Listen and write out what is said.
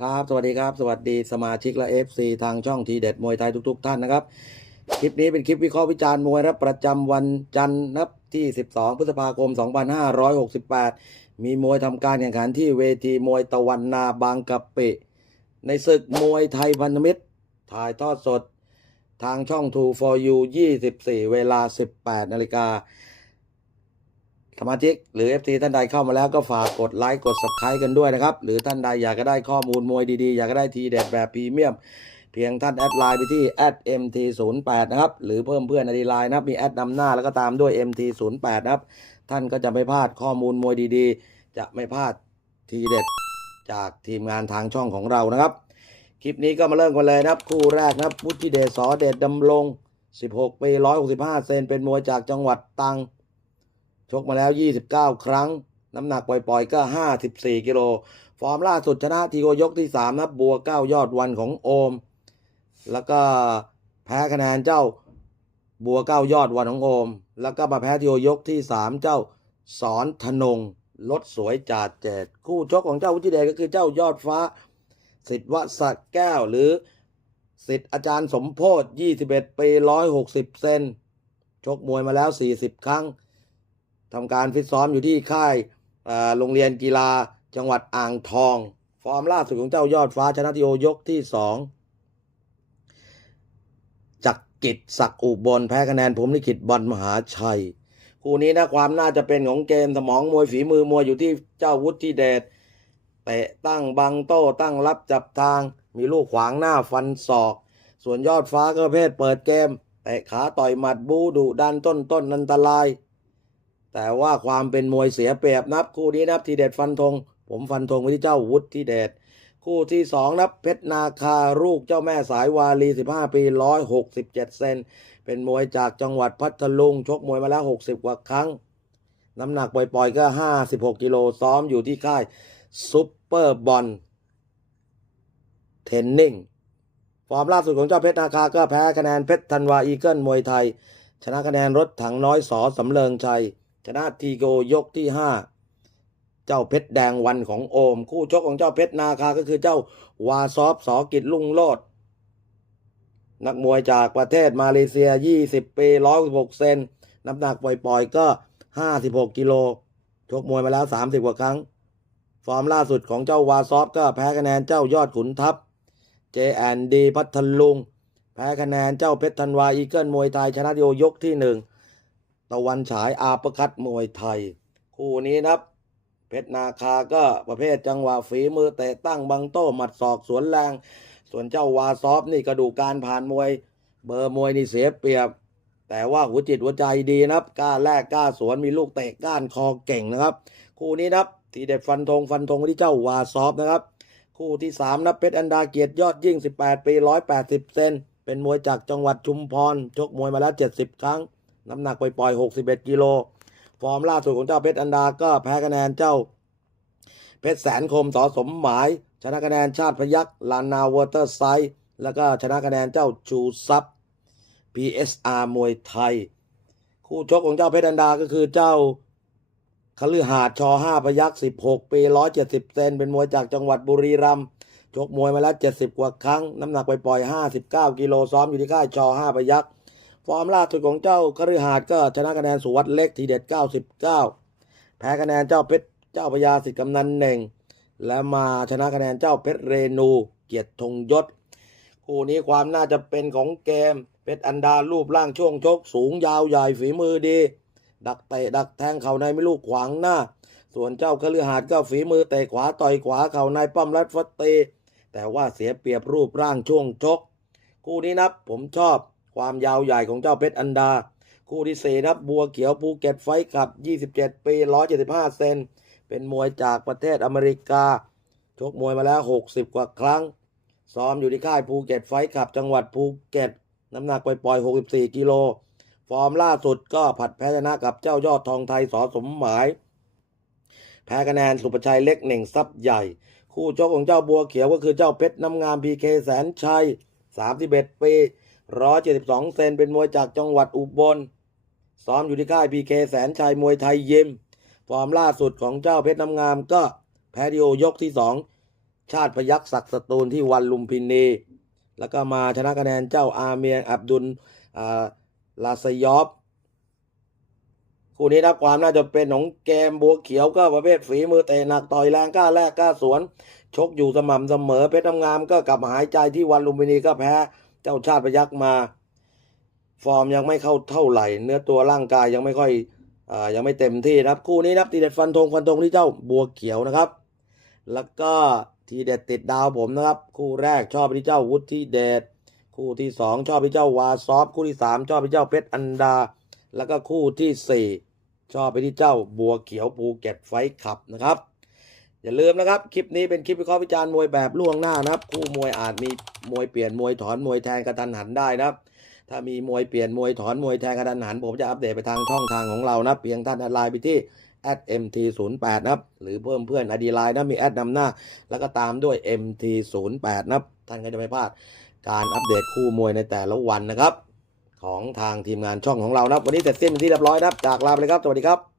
ครับ สวัสดีครับ สวัสดีสมาชิกและ FC ทางช่องทีเด็ดมวยไทยทุก ๆ ท่านนะครับ คลิปนี้เป็นคลิปวิเคราะห์วิจารณ์มวยรับประจำวันจันทร์นับที่ 12 พฤษภาคม 2568 มีมวยทำการแข่งขันที่เวทีมวยตะวันนาบางกะปิ ในศึกมวยไทยพันธมิตร ถ่ายทอดสด ทางช่อง2 for you 24 เวลา 18นาฬิกา สมาชิกหรือ FT ท่านใดเข้ามาแล้วก็ฝากกดไลค์กด Subscribe กันด้วยนะครับ หรือท่านใดอยากจะได้ข้อมูลมวยดีๆ อยากจะได้ทีเด็ดแบบพรีเมียม เพียงท่านแอดไลน์ไปที่ @mt08 นะครับ หรือเพิ่มเพื่อนในไลน์นะครับ มีแอดนำหน้าแล้วก็ตามด้วย mt08 นะครับ ท่านก็จะไม่พลาดข้อมูลมวยดีๆ จะไม่พลาดทีเด็ดจากทีมงานทางช่องของเรานะครับ คลิปนี้ก็มาเริ่มกันเลยนะครับ คู่แรกนะครับพุทธิเดชสอเดชดำรง 16ปี165 เซนเป็นมวยจากจังหวัดตรัง ชกมาแล้ว 29 ครั้ง น้ำหนักปล่อยๆก็ 54 กิโล ฟอร์มล่าสุดชนะทีโกยกที่ 3นับบัว 9 ยอดวันของโอม แล้วก็แพ้คะแนนเจ้าบัว 9 ยอดวันของโอม แล้วก็มาแพ้ทีโกยกที่ 3 เจ้าสอนธนงลดสวยจัดเจ็ดคู่ชกของเจ้าวุฒิเดชก็คือเจ้ายอดฟ้า สิทธิ์วสักแก้วหรือสิทธิ์อาจารย์สมโพธ21ปี160 เซน ชกมวยมาแล้ว 40 ครั้ง ทำการฟิตซ้อมอยู่ที่ค่ายโรงเรียนกีฬาจังหวัดอ่างทอง ฟอร์มล่าสุดของเจ้ายอดฟ้าชนะทีโอยกที่สองจักรกิจศักอุบลแพ้คะแนนผมลิขิตบอลมหาชัย คู่นี้นะความน่าจะเป็นของเกมสมองมวยฝีมือมวยอยู่ที่เจ้าวุฒิเดชเตะตั้งบังโต้ตั้งรับจับทาง มีลูกขวางหน้าฟันศอก ส่วนยอดฟ้าก็เภทเปิดเกมเตะขาต่อยหมัดบูดุดันต้นต้นอันตราย แต่ว่าความเป็นมวยเสียเปรียบนับคู่นี้นับทีเด็ดฟันธงผมฟันธงไปที่เจ้าวุฒิทีเดชคู่ที่สองนับเพชรนาคาลูกเจ้าแม่สายวาลี 15 ปี 167 เซนเป็นมวยจากจังหวัดพัทลุง ชกมวยมาแล้ว 60 กว่าครั้ง น้ำหนักปล่อยๆก็ 56 กิโลซ้อมอยู่ที่ค่ายซุปเปอร์บอลเทนนิ่งฟอร์มล่าสุดของเจ้าเพชรนาคาก็แพ้คะแนนเพชรธันวาอีเกิลมวยไทย ชนะคะแนนรถถังน้อยสอสำเริงชัย ชนะทีโกยกที่5เจ้าเพชรแดงวันของโอม คู่ชกของเจ้าเพชรนาคาก็คือเจ้าวาซอฟสอกิจลุงโลด นักมวยจากประเทศมาเลเซีย 20 ปี 116 เซน น้ำหนักปล่อยๆก็ 56 กิโล ชกมวยมาแล้ว 30 กว่าครั้ง ฟอร์มล่าสุดของเจ้าวาซอฟก็แพ้คะแนนเจ้ายอดขุนทัพ JND พัทลุง แพ้คะแนนเจ้าเพชรธันวาอีเกิลมวยไทยชนะโยยกที่หนึ่ง ตะวันฉายอาประคัดมวยไทย คู่นี้นับ เพชรนาคาก็ประเภทจังหวะฝีมือเตะตั้งบังโต้หมัดศอกสวนแรง ส่วนเจ้าวาซอฟนี่กระดูกการผ่านมวย เบอร์มวยนี่เสียเปรียบ แต่ว่าหัวจิตหัวใจดีนะครับกล้าแลกกล้าสวนมีลูกเตะก้านคอเก่งนะครับ คู่นี้นับทีเด็ดฟันธงฟันธงที่เจ้าวาซอฟนะครับคู่ที่สามนับเพชรอันดาเกียรติยอดยิ่ง 18 ปี 180 เซน เป็นมวยจากจังหวัดชุมพร ชกมวยมาแล้ว 70 ครั้ง น้ำหนักปล่อยๆ61กิโล ฟอร์มล่าสุดของเจ้าเพชรอันดาก็แพ้คะแนนเจ้า เพชรแสนคมสอสมหมาย ชนะคะแนนชาติพยักลานนาวอเตอร์ไซด์แล้วก็ชนะคะแนนเจ้าชูซับ PSR มวยไทย คู่ชกของเจ้าเพชรอันดาก็คือเจ้าคฤหาสน์ชอห้าพยักสิบหกปีร้อยเซน เป็นมวยจากจังหวัดบุรีรัมย์ชกมวยมาแล้วเจ็ดสิบกว่าครั้ง น้ำหนักไปปล่อยห้าสิบเก้ากิโลซ้อมอยู่ที่ค่ายชอห้าพยัก ฟอร์มล่าสุดของเจ้าคฤหาสน์ก็ชนะคะแนนสุวัสด์เล็กทีเด็ดเก้าสิบเก้าแพ้คะแนนเจ้าเพชรเจ้าพญาสิทธิ์กำนันเน่งและมาชนะคะแนนเจ้าเพชรเรนู เกียรติธงยศคู่นี้ความน่าจะเป็นของเกม เพชรอันดารูปร่างช่วงชก สูงยาวใหญ่ฝีมือดี ดักเตะดักแทงเข่าในไม่ลูกขวางหน้า ส่วนเจ้าคฤหาสน์ก็ฝีมือเตะขวาต่อยขวาเข่าในป้อมรัดฟัดเตแต่ว่าเสียเปรียบรูปร่างช่วงชก คู่นี้นับผมชอบ ความยาวใหญ่ของเจ้าเพชรอันดา คู่ที่สี่นับบัวเขียวภูเก็ตไฟกับ 27 ปี 175 เซน เป็นมวยจากประเทศอเมริกา ชกมวยมาแล้ว 60 กว่าครั้ง ซ้อมอยู่ที่ค่ายภูเก็ตไฟท์ขับจังหวัดภูเก็ต น้ำหนักไปปล่อยๆ64 กิโล ฟอร์มล่าสุดก็ผัดแพ้ชนะกับเจ้ายอดทองไทยสอสมหมาย แพ้คะแนนสุประชัยเล็กเหน่งทรัพย์ใหญ่ คู่ชกของเจ้าบัวเขียวก็คือเจ้าเพชรน้ำงามพีเคแสนชัย 31 ปี 172 เซนเป็นมวยจากจังหวัดอุบล ซ้อมอยู่ที่ค่ายพีเคแสนชัยมวยไทยยิม ฟอร์มล่าสุดของเจ้าเพชรน้ำงามก็แพ้ดีโอยกที่สองชาติพยักษ์ศักดิ์สตูลที่วันลุมพินี แล้วก็มาชนะคะแนนเจ้าอาเมียงอับดุลอ่าลาสยอบคู่นี้นับความน่าจะเป็นของเกมบัวเขียวก็ประเภทฝีมือเตะหนักต่อยแรงกล้าแลกกล้าสวน ชกอยู่สม่ำเสมอเพชรน้ำงามก็กลับมาหายใจที่วันลุมพินีก็แพ้ เจ้าชาติพยักมา ฟอร์มยังไม่เข้าเท่าไหร่ เนื้อตัวร่างกายยังไม่ค่อยอ่ายังไม่เต็มที่นะครับ คู่นี้นะครับ ทีเด็ดฟันธงฟันธงที่เจ้าบัวเขียวนะครับ แล้วก็ทีเด็ดติดดาวผมนะครับ คู่แรกชอบไปที่เจ้าวุฒิเดชคู่ที่สองชอบไปที่เจ้าวาซอฟคู่ที่สามชอบไปที่เจ้าเพชรอันดา แล้วก็คู่ที่สี่ชอบไปที่เจ้าบัวเขียวภูเก็ตไฟท์คลับนะครับ อย่าลืมนะครับ คลิปนี้เป็นคลิปวิเคราะห์วิจารณ์มวยแบบล่วงหน้านะครับ คู่มวยอาจมีมวยเปลี่ยนมวยถอนมวยแทนกระตันหันได้นะครับ ถ้ามีมวยเปลี่ยนมวยถอนมวยแทนกระตันหัน ผมจะอัปเดตไปทางช่องทางของเรานะเพียงท่านอดไลน์ไปที่ @mt08 นะครับ หรือเพิ่มเพื่อนอดีไลน์นะมีแอดนำหน้า แล้วก็ตามด้วย mt08 นะครับท่านก็จะไม่พลาดการอัปเดตคู่มวยในแต่ละวันนะครับ ของทางทีมงานช่องของเรานะครับวันนี้เสร็จสิ้นเป็นที่เรียบร้อยนะครับจากลาไปเลยครับสวัสดีครับ